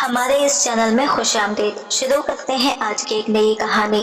हमारे इस चैनल में खुशामदीद। शुरू करते हैं आज की एक नई कहानी।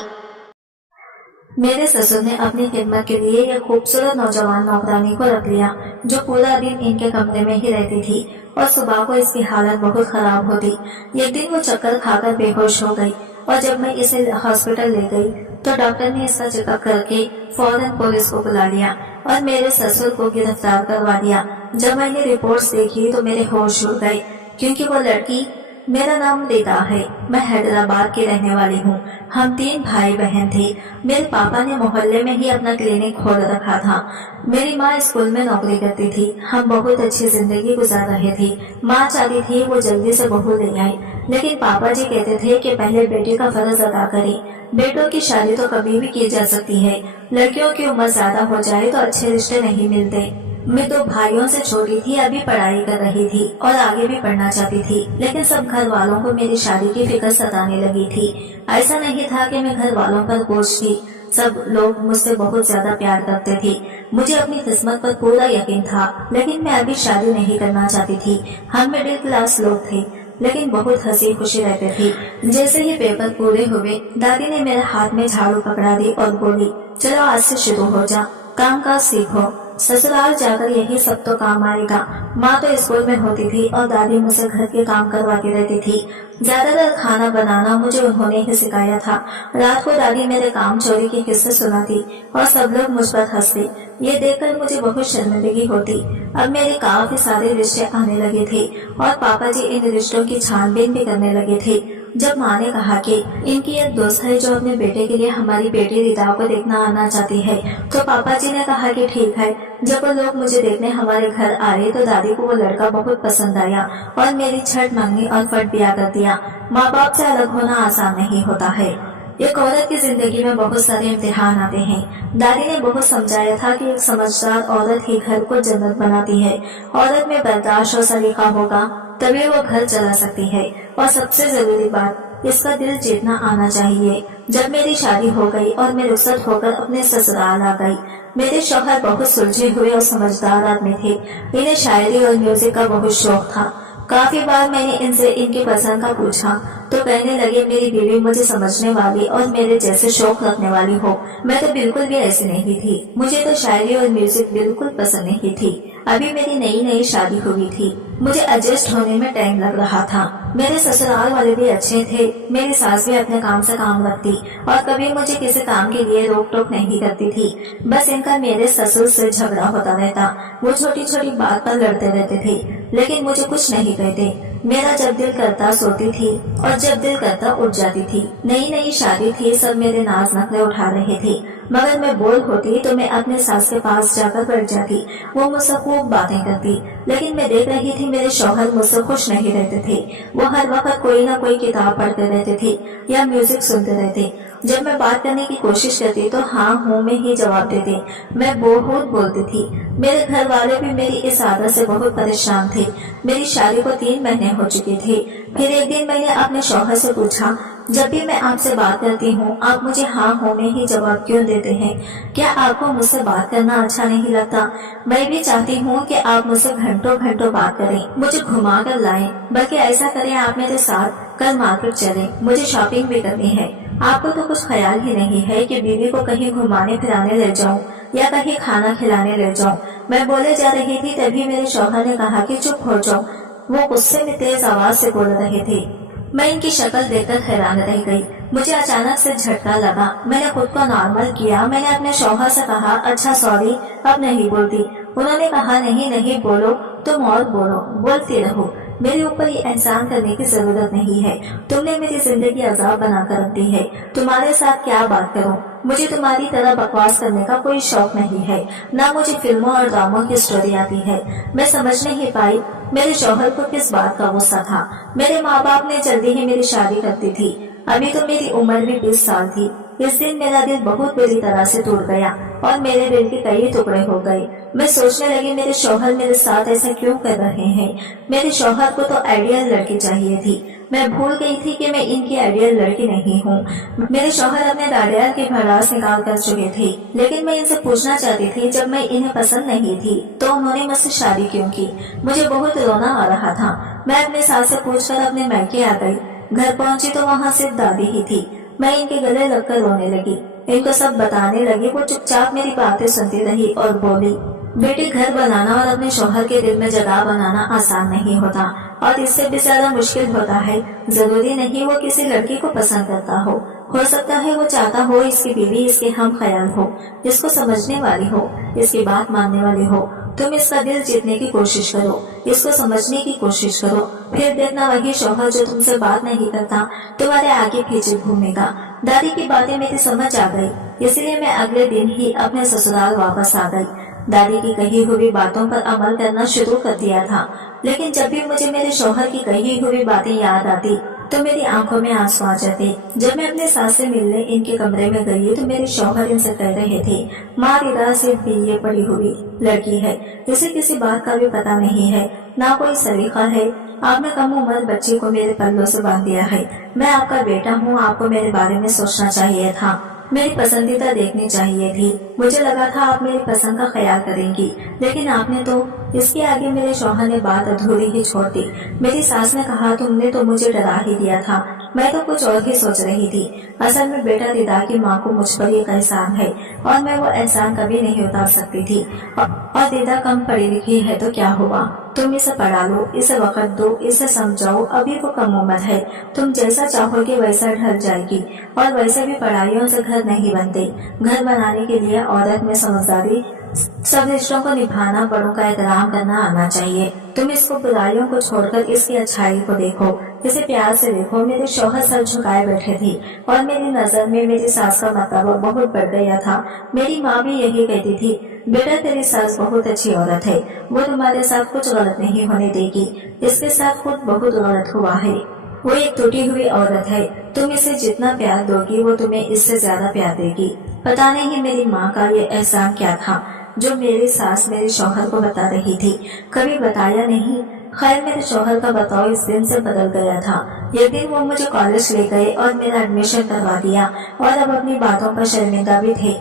मेरे ससुर ने अपनी खिदमत के लिए एक खूबसूरत नौजवान नौकरानी को रख लिया जो पूरा दिन इनके कमरे में ही रहती थी और सुबह को इसकी हालत बहुत खराब होती। एक दिन वो चक्कर खाकर बेहोश हो गई और जब मैं इसे हॉस्पिटल ले गई तो डॉक्टर ने इसका चेकअप करके फौरन पुलिस को बुला लिया और मेरे ससुर को गिरफ्तार करवा दिया। जब मैंने रिपोर्ट्स देखी तो मेरे होश उड़ गए क्योंकि वो लड़की, मेरा नाम रीता है, मैं हैदराबाद की रहने वाली हूँ। हम 3 भाई बहन थे। मेरे पापा ने मोहल्ले में ही अपना क्लिनिक खोल रखा था। मेरी माँ स्कूल में नौकरी करती थी। हम बहुत अच्छी जिंदगी गुजार रहे थे। माँ चाहती थी वो जल्दी से बहू ले आए, लेकिन पापा जी कहते थे कि पहले बेटी का फर्ज अदा करें। बेटों की शादी तो कभी भी की जा सकती है, लड़कियों की उम्र ज्यादा हो जाए तो अच्छे रिश्ते नहीं मिलते। मैं 2 भाइयों से छोटी थी, अभी पढ़ाई कर रही थी और आगे भी पढ़ना चाहती थी, लेकिन सब घर वालों को मेरी शादी की फिक्र सताने लगी थी। ऐसा नहीं था कि मैं घर वालों पर बोझ थी, सब लोग मुझसे बहुत ज्यादा प्यार करते थे। मुझे अपनी किस्मत पर पूरा यकीन था, लेकिन मैं अभी शादी नहीं करना चाहती थी। हम मिडिल क्लास लोग थे, लेकिन बहुत हंसी खुशी रहते थे। जैसे ही पेपर पूरे हुए, दादी ने मेरे हाथ में झाड़ू पकड़ा दी और बोली, चलो आज से शुरू हो जा, काम काज सीखो, ससुराल जाकर यही सब तो काम आएगा। माँ तो स्कूल में होती थी और दादी मुझसे घर के काम करवाती रहती थी। ज्यादातर खाना बनाना मुझे उन्होंने ही सिखाया था। रात को दादी मेरे काम चोरी के किस्से सुनाती और सब लोग मुझ पर हंसते। ये देखकर मुझे बहुत शर्मिंदगी होती। अब मेरे काफी सारे रिश्ते आने लगे थे और पापा जी इन रिश्तों की छानबीन भी करने लगे थे। जब माँ ने कहा कि इनकी एक दोस्त है जो अपने बेटे के लिए हमारी बेटी रीता को देखना आना चाहती है, तो पापा जी ने कहा कि ठीक है। जब वो लोग मुझे देखने हमारे घर आए तो दादी को वो लड़का बहुत पसंद आया और मेरी छठ मांगनी और फट ब्याह कर दिया। माँ बाप से अलग होना आसान नहीं होता है। एक औरत की जिंदगी में बहुत सारे इम्तिहान आते हैं। दादी ने बहुत समझाया था कि एक समझदार औरत ही घर को जन्नत बनाती है। औरत में बर्दाश्त और सलीका होगा तभी वो घर चला सकती है, और सबसे जरूरी बात, इसका दिल जीतना आना चाहिए। जब मेरी शादी हो गई और मैं रुखसत होकर अपने ससुराल आ गई, मेरे शौहर बहुत सुलझे हुए और समझदार आदमी थे। इन्हें शायरी और म्यूजिक का बहुत शौक था। काफी बार मैंने इनसे इनकी पसंद का पूछा तो कहने लगे मेरी बीवी मुझे समझने वाली और मेरे जैसे शौक रखने वाली हो। मैं तो बिल्कुल भी ऐसी नहीं थी। मुझे तो शायरी और म्यूजिक बिल्कुल पसंद नहीं थी। अभी मेरी नई शादी हुई थी। मुझे एडजस्ट होने में टाइम लग रहा था। मेरे ससुराल वाले भी अच्छे थे। मेरी सास भी अपने काम से काम रखती और कभी मुझे किसी काम के लिए रोक टोक नहीं करती थी। बस इनका मेरे ससुर से झगड़ा होता रहता। वो छोटी छोटी बात पर लड़ते रहते थे, लेकिन मुझे कुछ नहीं कहते। मेरा जब दिल करता सोती थी और जब दिल करता उठ जाती थी। नई शादी थी, सब मेरे नाज नखरे उठा रहे थे, मगर मैं बोर होती तो मैं अपने सास के पास जाकर बैठ जाती। वो मुझसे खूब बातें करती, लेकिन मैं देख रही थी मेरे शौहर मुझसे खुश नहीं रहते थे। वो हर वक्त कोई ना कोई किताब पढ़ते रहते थे या म्यूजिक सुनते रहते। जब मैं बात करने की कोशिश करती तो हाँ हूँ में ही जवाब देते। मैं बहुत बोलती थी। मेरे घर वाले भी मेरी इस आदत से बहुत परेशान थे। मेरी शादी को 3 महीने हो चुके थे। फिर एक दिन मैंने अपने शौहर से पूछा, जब भी मैं आपसे बात करती हूँ आप मुझे हाँ हो में ही जवाब क्यों देते हैं? क्या आपको मुझसे बात करना अच्छा नहीं लगता? मैं भी चाहती हूँ कि आप मुझसे घंटों घंटों बात करें, मुझे घुमा कर लाएं। बल्कि ऐसा करें आप मेरे साथ कल मार्केट चलें, मुझे शॉपिंग भी करनी है। आपको तो कुछ ख्याल ही नहीं है कि बीवी को कहीं घुमाने फिराने ले जाऊं या कहीं खाना खिलाने ले जाऊं। मैं बोले जा रही थी तभी मेरे शौहर ने कहा कि चुप हो जाओ। वो गुस्से में तेज आवाज से बोल रहे थे। मैं इनकी शक्ल देखकर हैरान रह गई। मुझे अचानक से झटका लगा। मैंने खुद को नॉर्मल किया। मैंने अपने शौहर से कहा, अच्छा सॉरी, अब नहीं बोलती। उन्होंने कहा, नहीं बोलो, तुम और बोलो, बोलती रहो। मेरे ऊपर ये एहसान करने की जरूरत नहीं है। तुमने मेरी जिंदगी अजाब बनाकर रख दी है। तुम्हारे साथ क्या बात करूं? मुझे तुम्हारी तरह बकवास करने का कोई शौक नहीं है, ना मुझे फिल्मों और ड्रामों की स्टोरी आती है। मैं समझ नहीं पाई मेरे शौहर को किस बात का गुस्सा था। मेरे माँ बाप ने जल्दी ही मेरी शादी कर दी थी। अभी तो मेरी उम्र भी 20 साल थी। इस दिन मेरा दिल बहुत बुरी तरह से टूट गया और मेरे दिल के कई टुकड़े हो गए। मैं सोचने लगी मेरे शौहर मेरे साथ ऐसा क्यों कर रहे हैं। मेरे शौहर को तो आइडियल लड़की चाहिए थी। मैं भूल गई थी कि मैं इनकी आइडियल लड़की नहीं हूँ। मेरे शौहर अपने दादियार की भड़ास निकाल कर चुके थे, लेकिन मैं इनसे पूछना चाहती थी जब मैं इन्हें पसंद नहीं थी तो उन्होंने मुझसे शादी क्यों की। मुझे बहुत रोना आ रहा था। मैं अपने सास से पूछकर अपने मायके आ गई। घर पहुंची तो वहाँ सिर्फ दादी ही थी। मैं इनके गले लगकर रोने लगी, इनको सब बताने लगी। वो चुपचाप मेरी बातें सुनती रही और बोली, बेटी, घर बनाना और अपने शौहर के दिल में जगह बनाना आसान नहीं होता और इससे भी ज्यादा मुश्किल होता है। जरूरी नहीं वो किसी लड़की को पसंद करता हो सकता है वो चाहता हो इसकी बीवी इसके हम ख्याल हो, इसको समझने वाली हो, इसकी बात मानने वाली हो। तुम इसका दिल जीतने की कोशिश करो, इसको समझने की कोशिश करो, फिर देखना वही शौहर जो तुमसे बात नहीं करता तुम्हारे आगे पीछे घूमेगा। दादी की बातें मेरी समझ आ गई, इसलिए मैं अगले दिन ही अपने ससुराल वापस आ गई। दादी की कही हुई बातों पर अमल करना शुरू कर दिया था, लेकिन जब भी मुझे मेरे शौहर की कही हुई बातें याद आती तो मेरी आंखों में आंसू आ जाते। जब मैं अपने सास से मिलने इनके कमरे में गई तो मेरे शौहर इनसे कह रहे थे, माँ रिदा सिर्फ बीए पड़ी हुई लड़की है, इसे किसी बात का भी पता नहीं है, ना कोई सलीका है। आपने कम उम्र बच्ची को मेरे पल्लों से बांध दिया है। मैं आपका बेटा हूँ, आपको मेरे बारे में सोचना चाहिए था, मेरी पसंदीदा देखनी चाहिए थी। मुझे लगा था आप मेरी पसंद का ख्याल करेंगी, लेकिन आपने तो। इसके आगे मेरे शौहर ने बात अधूरी ही छोड़ दी। मेरी सास ने कहा, तुमने तो मुझे डरा ही दिया था, मैं तो कुछ और ही सोच रही थी। असल में बेटा, रिदा की माँ को मुझ पर एक एहसान है और मैं वो एहसान कभी नहीं उतार सकती थी। और रिदा कम पढ़ी लिखी है तो क्या हुआ, तुम इसे पढ़ा लो, इसे वक्त दो, इसे समझाओ, अभी वो कम उम्र है, तुम जैसा चाहोगे वैसा ढल जाएगी। और वैसे भी पढ़ाइयों से घर नहीं बनते। घर बनाने के लिए औरत में समझदारी, सब रिश्तों को निभाना, बड़ों का एहतराम करना आना चाहिए। तुम इसको बुराइयों को छोड़कर इसकी अच्छाई को देखो, इसे प्यार से देखो। मेरे शौहर सर झुकाए बैठे थे और मेरी नजर में मेरी सास का मर्तबा बहुत बढ़ गया था। मेरी माँ भी यही कहती थी, बेटा तेरी सास बहुत अच्छी औरत है, वो तुम्हारे साथ कुछ गलत नहीं होने देगी। इसके साथ खुद बहुत गलत हुआ है, वो एक टूटी हुई औरत है, तुम इसे जितना प्यार दोगी वो तुम्हें इससे ज्यादा प्यार देगी। पता नहीं मेरी माँ का ये एहसान क्या था जो मेरी सास मेरे शौहर को बता रही थी, कभी बताया नहीं। खैर, मेरे शौहर का बताओ इस दिन से बदल गया था। एक दिन वो मुझे कॉलेज ले गए और मेरा एडमिशन करवा दिया और अब अपनी बातों पर शर्मिंदा भी थे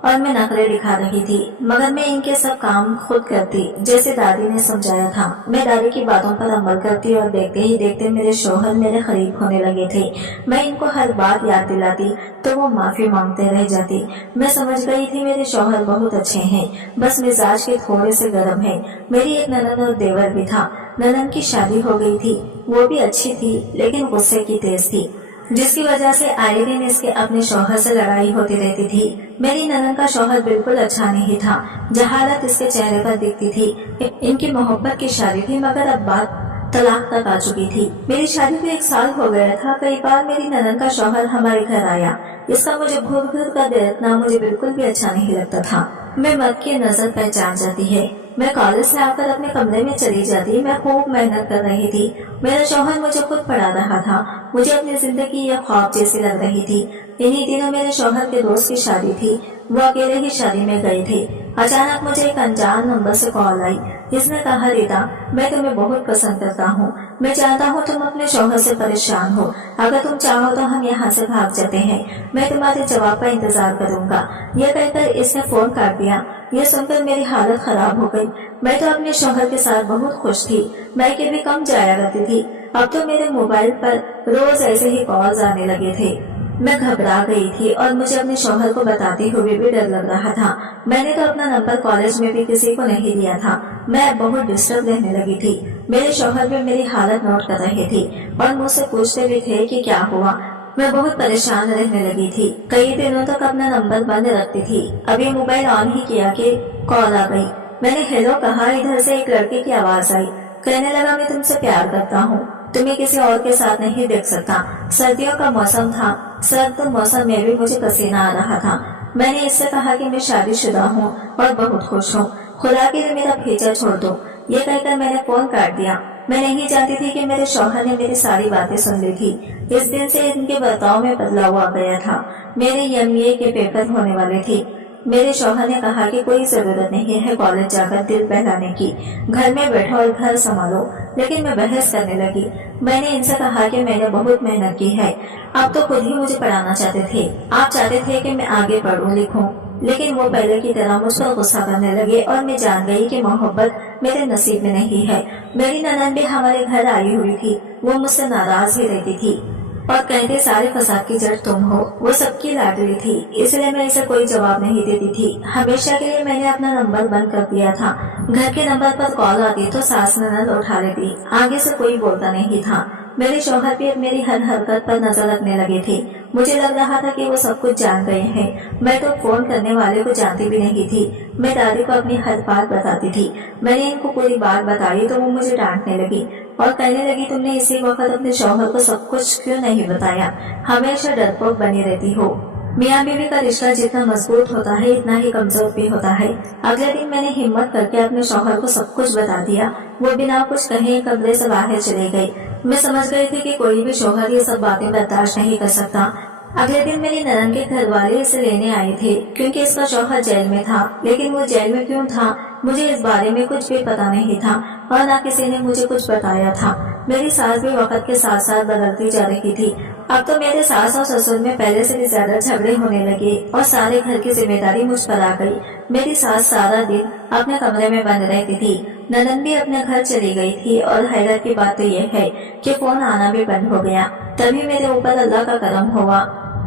और मैं नखरे दिखा रही थी, मगर मैं इनके सब काम खुद करती जैसे दादी ने समझाया था। मैं दादी की बातों पर अमल करती और देखते ही देखते मेरे शौहर मेरे करीब होने लगे थे। मैं इनको हर बात याद दिलाती तो वो माफी मांगते रह जाती। मैं समझ गई थी मेरे शौहर बहुत अच्छे हैं, बस मिजाज के थोड़े से गर्म है। मेरी एक ननद और देवर भी था। ननद की शादी हो गई थी, वो भी अच्छी थी लेकिन गुस्से की तेज थी, जिसकी वजह से आए दिन इसके अपने शौहर से लड़ाई होती रहती थी। मेरी ननद का शौहर बिल्कुल अच्छा नहीं था, जहालत इसके चेहरे पर दिखती थी। इनकी मोहब्बत की शादी थी मगर अब बात तलाक तक आ चुकी थी। मेरी शादी को 1 साल हो गया था। कई बार मेरी ननद का शौहर हमारे घर आया, इसका मुझे घूर घूर कर देखना मुझे बिल्कुल भी अच्छा नहीं लगता था। मैं मर्द की नजर पहचान जाती है। मैं कॉलेज से आकर अपने कमरे में चली जाती। मैं खूब मेहनत कर रही थी। मेरा शौहर मुझे खुद पढ़ा रहा था। मुझे अपनी जिंदगी यह ख्वाब जैसी लग रही थी। इन्हीं दिनों मेरे शौहर के दोस्त की शादी थी, वो अकेले ही शादी में गए थे। अचानक मुझे एक अनजान नंबर से कॉल आई। इसने कहा, रिदा, मैं तुम्हें बहुत पसंद करता हूँ, मैं चाहता हूँ तुम अपने शौहर से परेशान हो, अगर तुम चाहो तो हम यहाँ से भाग जाते हैं, मैं तुम्हारे जवाब का इंतजार करूँगा। ये कहकर इसने फोन काट दिया। ये सुनकर मेरी हालत खराब हो गई। मैं तो अपने शौहर के साथ बहुत खुश थी, मैं के भी कम जाया करती थी। अब तो मेरे मोबाइल पर रोज ऐसे ही कॉल्स आने लगे थे। मैं घबरा गई थी और मुझे अपने शौहर को बताते हुए भी डर लग रहा था। मैंने तो अपना नंबर कॉलेज में भी किसी को नहीं दिया था। मैं बहुत डिस्टर्ब रहने लगी थी। मेरे शौहर भी मेरी हालत नोट कर रहे थे और मुझसे पूछते भी थे कि क्या हुआ। मैं बहुत परेशान रहने लगी थी। कई दिनों तक अपना नंबर बंद रखती थी। अभी मोबाइल ऑन ही किया कि कॉल आ गई। मैंने हेलो कहा। इधर से एक लड़के की आवाज आई। कहने लगा, मैं तुमसे प्यार करता हूँ, तुम्हें किसी और के साथ नहीं देख सकता। सर्दियों का मौसम था, सर्द मौसम में भी मुझे पसीना आ रहा था। मैंने इससे कहा कि मैं शादीशुदा हूँ और बहुत खुश हूँ, खुदा के लिए मेरा पीछा छोड़ दो। ये कहकर मैंने फोन काट दिया। मैं नहीं जानती थी कि मेरे शौहर ने मेरी सारी बातें सुन ली थी। इस दिन से इनके बर्ताव में बदलाव आ गया था। मेरे एमबीए के पेपर होने वाले थे। मेरे शौहर ने कहा कि कोई जरूरत नहीं है कॉलेज जाकर दिल बहलाने की, घर में बैठो और घर संभालो। लेकिन मैं बहस करने लगी। मैंने इनसे कहा कि मैंने बहुत मेहनत की है, आप तो खुद ही मुझे पढ़ाना चाहते थे, आप चाहते थे कि मैं आगे पढ़ूं लिखूं। लेकिन वो पहले की तरह मुझ पर गुस्सा करने लगे और मैं जान गई कि मोहब्बत मेरे नसीब में नहीं है। मेरी ननद भी हमारे घर आई हुई थी। वो मुझसे नाराज ही रहती थी और कहते सारे फसाद की जड़ तुम हो। वो सबकी लाडली थी, इसलिए मैं इसे कोई जवाब नहीं देती थी। हमेशा के लिए मैंने अपना नंबर बंद कर दिया था। घर के नंबर पर कॉल आती तो सास ननद उठा लेती, आगे से कोई बोलता नहीं था। मेरे शौहर भी अब मेरी हर हरकत पर नजर रखने लगे थे। मुझे लग रहा था कि वो सब कुछ जान गए हैं। मैं तो फोन करने वाले को जानती भी नहीं थी। मैं दादी को अपनी हर बात बताती थी। मैंने इनको पूरी बात बताई तो वो मुझे डांटने लगी और कहने लगी, तुमने इसी वक्त अपने शौहर को सब कुछ क्यों नहीं बताया, हमेशा डरपोक बनी रहती हो। मियाँ बीवी का रिश्ता जितना मजबूत होता है इतना ही कमजोर भी होता है। अगले दिन मैंने हिम्मत करके अपने शौहर को सब कुछ बता दिया। वो बिना कुछ कहे कमरे से बाहर चले गए। मैं समझ गई थी कि कोई भी शौहर ये सब बातें बर्दाश्त नहीं कर सकता। अगले दिन मेरी ननद के घर वाले इसे लेने आए थे क्योंकि इसका शौहर जेल में था। लेकिन वो जेल में क्यों था मुझे इस बारे में कुछ भी पता नहीं था और न किसी ने मुझे कुछ बताया था। मेरी सास भी वक्त के साथ साथ बदलती जा रही थी। अब तो मेरे सास और ससुर में पहले से भी ज्यादा झगड़े होने लगे और सारे घर की जिम्मेदारी मुझ पर आ गई। मेरी सास सारा दिन अपने कमरे में बंद रहती थी। ननद भी अपने घर चली गई थी और हैरत की बात तो ये है कि फोन आना भी बंद हो गया। तभी मेरे ऊपर अल्लाह का करम हुआ,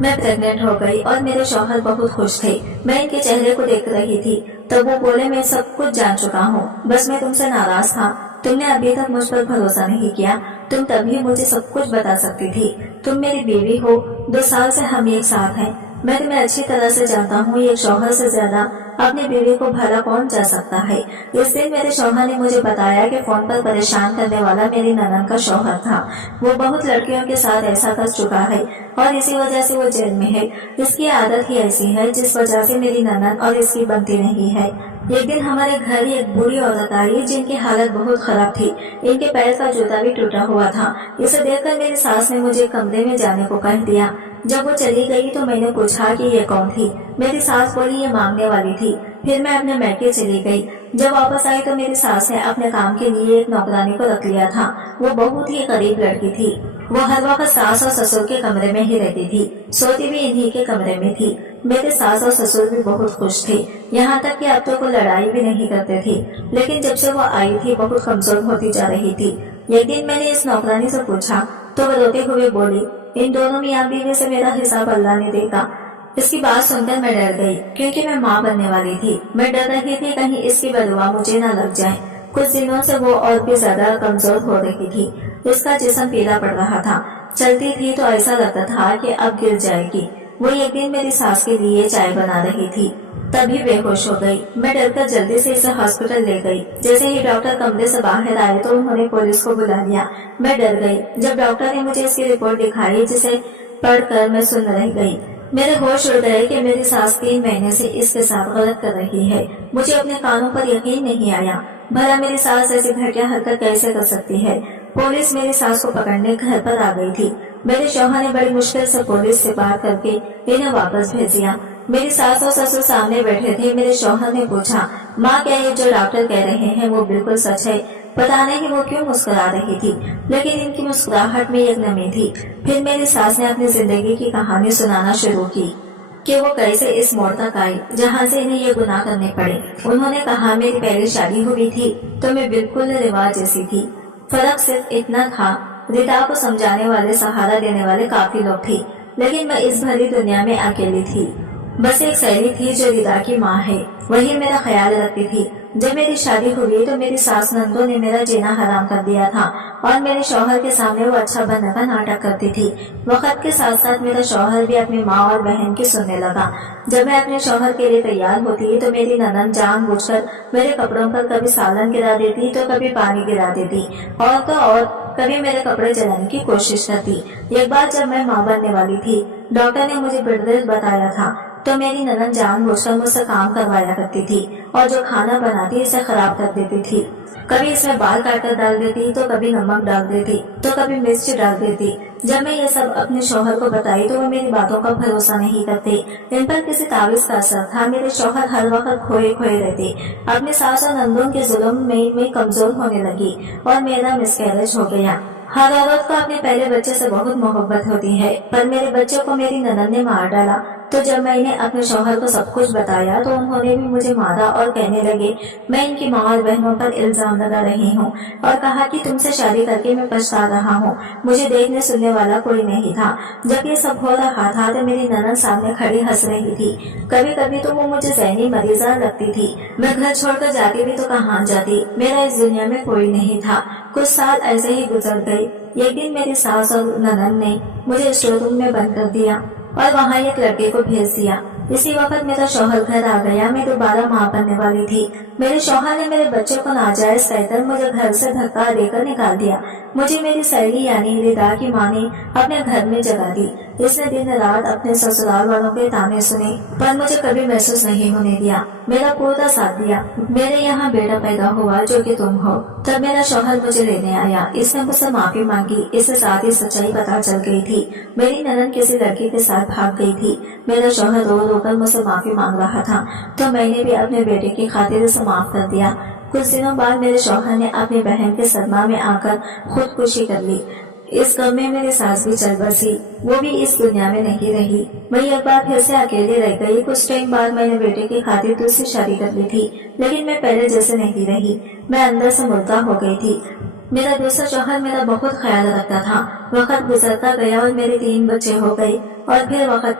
मैं प्रेग्नेंट हो गई और मेरे शौहर बहुत खुश थे। मैं इनके चेहरे को देख रही थी तब वो बोले, मैं सब कुछ जान चुका हूँ, बस मैं तुमसे नाराज था। तुमने अभी तक मुझ पर भरोसा नहीं किया, तुम तभी मुझे सब कुछ बता सकती थी। तुम मेरी बीवी हो, 2 साल से हम एक साथ हैं। मैं तुम्हें अच्छी तरह से जानता हूँ, एक शौहर से ज्यादा अपनी बीवी को भला कौन जा सकता है। इस दिन मेरे शौहर ने मुझे बताया कि फोन पर परेशान करने वाला मेरी ननद का शौहर था। वो बहुत लड़कियों के साथ ऐसा कर चुका है और इसी वजह से वो जेल में है। इसकी आदत ही ऐसी है जिस वजह से मेरी ननद और इसकी बनती नहीं है। एक दिन हमारे घर एक बुरी औरत आई जिनकी हालत बहुत खराब थी। इनके पैर का जूता भी टूटा हुआ था। इसे देखकर मेरी सास ने मुझे कमरे में जाने को कह दिया। जब वो चली गई तो मैंने पूछा कि ये कौन थी। मेरी सास बोली ये मांगने वाली थी। फिर मैं अपने मैके चली गई। जब वापस आई तो मेरी सास ने अपने काम के लिए एक नौकरानी को रख लिया था। वो बहुत ही करीब लड़की थी। वो हर वक्त सास और ससुर के कमरे में ही रहती थी, सोती भी इन्हीं के कमरे में थी। मेरे सास और ससुर भी बहुत खुश थे, यहाँ तक कि अब तो वो लड़ाई भी नहीं करते थे। लेकिन जब से वो आई थी बहुत कमजोर होती जा रही थी। एक दिन मैंने इस नौकरानी से पूछा तो वो रोते हुए बोली, इन दोनों मियाँ बीवी से मेरा हिसाब अल्लाह ने देगा। इसकी बात सुनकर मैं डर गई क्योंकि मैं माँ बनने वाली थी। मैं डर रही थी कहीं इसकी बदुआ मुझे न लग जाए। कुछ दिनों से वो और भी ज्यादा कमजोर हो रही थी। इसका जिस्म पीला पड़ रहा था। चलती थी तो ऐसा लगता था कि अब गिर जाएगी। वो एक दिन मेरी सास के लिए चाय बना रही थी, तभी बेहोश हो गई। मैं डरकर जल्दी से इसे हॉस्पिटल ले गई। जैसे ही डॉक्टर कमरे से बाहर आए तो उन्होंने पुलिस को बुला लिया। मैं डर गई। जब डॉक्टर ने मुझे इसकी रिपोर्ट दिखाई जिसे पढ़कर मैं सुन रह गई। मेरे होश उड़ गए कि मेरी सास 3 महीने से इसके साथ गलत कर रही है। मुझे अपने कानों पर यकीन नहीं आया। भला मेरी सास ऐसी घटिया हरकत कैसे कर सकती है। पुलिस मेरी सास को पकड़ने घर पर आ गई थी। मेरे शौहर ने बड़ी मुश्किल से पुलिस से बात करके इन्हें वापस भेज दिया। मेरी सास और ससुर सामने बैठे थे। मेरे शौहर ने पूछा, माँ क्या ये जो डॉक्टर कह रहे हैं वो बिल्कुल सच है। पता नहीं वो क्यों मुस्कुरा रही थी, लेकिन इनकी मुस्कुराहट में एक नमी थी। फिर मेरी सास ने अपनी जिंदगी की कहानी सुनाना शुरू की कि वो कैसे इस मोड़ तक आई जहाँ से इन्हें ये गुनाह करने पड़े। उन्होंने कहा, मेरी पहले शादी हुई थी तो मैं बिल्कुल रिवाज जैसी थी। फर्क सिर्फ इतना था, रिता को समझाने वाले, सहारा देने वाले काफी लोग थे, लेकिन मैं इस भरी दुनिया में अकेली थी। बस एक सहेली थी जो रिता की माँ है, वही मेरा ख्याल रखती थी। जब मेरी शादी हुई तो मेरी सास नंदो ने मेरा जीना हराम कर दिया था और मेरे शौहर के सामने वो अच्छा बनने का नाटक करती थी। वक्त के साथ साथ मेरा शौहर भी अपनी माँ और बहन की सुनने लगा। जब मैं अपने शौहर के लिए तैयार होती तो मेरी ननद जानबूझकर मेरे कपड़ों पर कभी सालन गिरा देती तो कभी पानी गिरा देती और कभी मेरे कपड़े जलाने की कोशिश करती। एक बार जब मैं माँ बनने वाली थी, डॉक्टर ने मुझे बेड रेस्ट बताया था। तो मेरी ननद जानबूझकर मुझसे काम करवाया करती थी और जो खाना बनाती इसे खराब कर देती थी। कभी इसमें बाल काटकर डाल देती, तो कभी नमक डाल देती, तो कभी मिर्च डाल देती। जब मैं ये सब अपने शौहर को बताई तो वो मेरी बातों का भरोसा नहीं करते। इन पर किसी तावीज का असर था। मेरे शौहर हर वक्त खोए खोए रहते। अपनी सास और नंदों के जुल्म में मैं कमजोर होने लगी और मेरा मिसकैरेज हो गया। हर औरत को अपने पहले बच्चे से बहुत मोहब्बत होती है, पर मेरे बच्चे को मेरी ननद ने मार डाला। तो जब मैंने अपने शौहर को सब कुछ बताया तो उन्होंने भी मुझे मारा और कहने लगे मैं इनकी माँ और बहनों पर इल्जाम लगा रही हूँ और कहा कि तुमसे शादी करके मैं पछता रहा हूँ। मुझे देखने सुनने वाला कोई नहीं था। जब ये सब हो रहा था तो मेरी ननद सामने खड़ी हंस रही थी। कभी कभी तो वो मुझे ज़हनी मरीजा लगती थी। मैं घर छोड़कर जाती भी तो कहाँ जाती, मेरा इस दुनिया में कोई नहीं था। कुछ साल ऐसे ही गुजर गए। एक दिन मेरी सास और ननद ने मुझे स्टोर रूम में बंद कर दिया और वहाँ एक लड़के को भेज दिया। इसी वक्त मेरा शौहर घर आ गया। मैं दोबारा माँ बनने वाली थी। मेरे शौहर ने मेरे बच्चे को नाजायज कहकर मुझे घर से धक्का देकर निकाल दिया। मुझे मेरी सहेली यानी रिदा की माँ ने अपने घर में जगा दी। इसने दिन रात अपने ससुराल वालों के ताने सुने, पर मुझे कभी महसूस नहीं होने दिया। मेरा पूरा साथ दिया। मेरे यहाँ बेटा पैदा हुआ जो कि तुम हो। तब मेरा शौहर मुझे लेने आया। इसने मुझसे माफी मांगी। इससे साथ ही सच्चाई पता चल गई थी। मेरी ननद किसी लड़की के साथ भाग गई थी। मेरा शौहर रो रो कर मुझसे माफी मांग रहा था, तो मैंने भी अपने बेटे की खातिर उसे माफ कर दिया। कुछ दिनों बाद मेरे शौहर ने अपनी बहन के सदमा में आकर खुदकुशी कर ली। इस गम में मेरी सास भी चल बसी। वो भी इस दुनिया में नहीं रही। मैं एक बार फिर से अकेले रह गई। कुछ टाइम बाद मैंने बेटे की खातिर दूसरी शादी कर ली थी, लेकिन मैं पहले जैसे नहीं रही। मैं अंदर से मुर्दा हो गई थी। मेरा दूसरा शौहर मेरा बहुत ख्याल रखता था। वक्त गुजरता गया और मेरे 3 बच्चे हो गए और फिर वक्त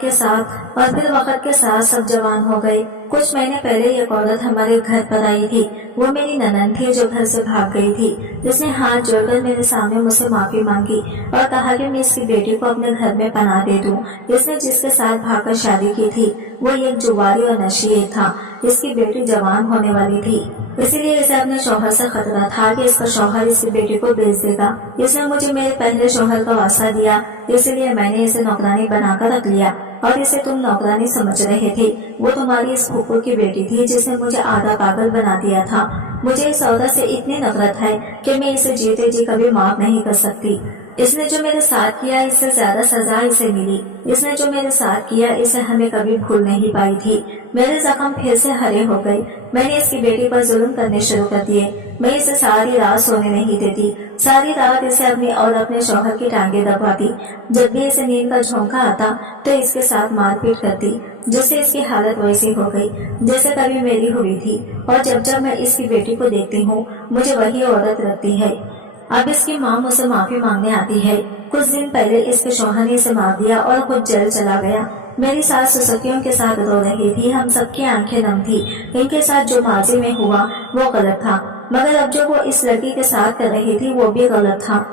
के साथ सब जवान हो गए। कुछ महीने पहले एक औरत हमारे घर पर आई थी। वो मेरी ननद थी जो घर से भाग गई थी, जिसने हाथ जोड़कर मेरे सामने मुझसे माफी मांगी और कहा कि मैं इसकी बेटी को अपने घर में पनाह दे दूं। इसने जिसके साथ भागकर शादी की थी वो एक जुआरी और नशीब था। इसकी बेटी जवान होने वाली थी, इसीलिए इसे अपने शौहर से खतरा था कि इसका शौहर इसकी बेटी को बेच देगा। इसने मुझे मेरे पहले शौहर का वास्ता दिया, इसलिए मैंने इसे नौकरानी बनाकर रख लिया। और इसे तुम नौकरानी समझ रहे थे, वो तुम्हारी इस फूफू की बेटी थी जिसने मुझे आधा पागल बना दिया था। मुझे इस औरत से इतनी नफरत है कि मैं इसे जीते जी कभी माफ नहीं कर सकती। इसने जो मेरे साथ किया इससे ज्यादा सजा इसे मिली। इसने जो मेरे साथ किया इसे हमें कभी भूल नहीं पाई थी। मेरे जख्म फिर से हरे हो गए। मैंने इसकी बेटी पर जुल्म करने शुरू कर दिए। मैं इसे सारी रात सोने नहीं देती। सारी रात इसे अपनी और अपने शौहर की टांगे दबाती। जब भी इसे नींद का झोंका आता तो इसके साथ मारपीट करती, जिससे इसकी हालत वैसी हो गई जैसे कभी मेरी हुई थी। और जब जब मैं इसकी बेटी को देखती हूँ मुझे वही औरत लगती है। अब इसकी माँ मुझसे माफी मांगने आती है। कुछ दिन पहले इसके शौहर ने इसे मार दिया और खुद जेल चला गया। मेरी सास ससुरियों के साथ रो रही थी। हम सबकी आंखें नम थी। इनके साथ जो माजी में हुआ वो गलत था, मगर अब जो वो इस लड़की के साथ कर रही थी वो भी गलत था।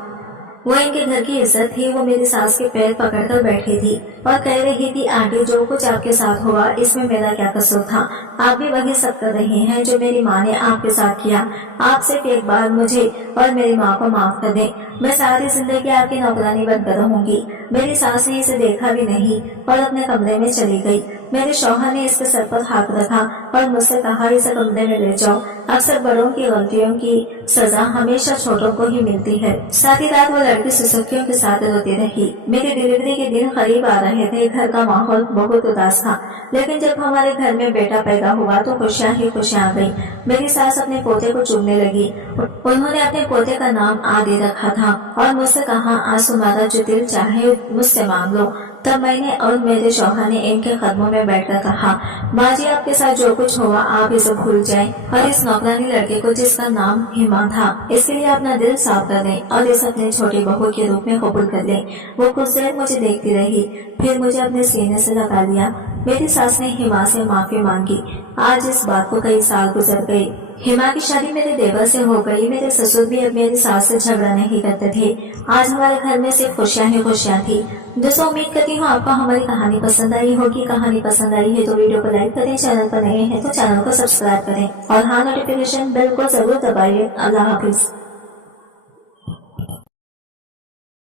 वो इनके घर की इज्जत थी। वो मेरी सास के पैर पकड़कर बैठी थी और कह रही थी आंटी जो कुछ आपके साथ हुआ इसमें मेरा क्या कसूर था। आप भी वही सब कर रही हैं जो मेरी माँ ने आपके साथ किया। आप सिर्फ एक बार मुझे और मेरी माँ को माफ कर दें। मैं सारी जिंदगी आपकी नौकरानी बनकर रहूंगी। मेरी सास ने इसे देखा भी नहीं और अपने कमरे में चली गई। मेरे शौहर ने इसके सर पर हाथ रखा और मुझसे कहा इसे कमरे में ले जाओ। अक्सर बड़ों की गलतियों की सजा हमेशा छोटों को ही मिलती है। सारी रात वो लड़की सुसुकियों के साथ रोती रही। मेरी डिलीवरी के दिन करीब आ रहे थे। घर का माहौल बहुत उदास था, लेकिन जब हमारे घर में बेटा पैदा हुआ तो खुशियाँ ही खुशियाँ आ गई। मेरी सास अपने पोते को चूमने लगी। उन्होंने अपने पोते का नाम आदि रखा था और मुझसे कहा आज तुम्हारा जो दिल चाहे मुझसे मांग लो। तब मैंने और मेरे शौहर ने इनके कदमों में बैठकर कहा माँ जी आपके साथ जो कुछ हुआ आप इसे भूल जाएं और इस नौकरानी लड़के को जिसका नाम हिमा था इसके लिए अपना दिल साफ कर लें और इसे अपनी छोटी बहू के रूप में कबूल कर लें। वो कुछ देर मुझे देखती रही, फिर मुझे अपने सीने से लगा लिया। मेरी सास ने हिमा से माफी मांगी। आज इस बात को कई साल गुजर गए। हिमा की शादी मेरे देवर से हो गई। मेरे ससुर भी अब मेरी सास से झगड़ा नहीं करते थे। आज हमारे घर में सिर्फ खुशियाँ ही खुशियाँ थी। दोस्तों उम्मीद करती हूँ आपको हमारी कहानी पसंद आई होगी। कहानी पसंद आई है तो वीडियो को लाइक करें, चैनल पर नए हैं तो चैनल को सब्सक्राइब करें और हाँ नोटिफिकेशन बेल को जरूर दबाइए। अल्लाह हाफिज।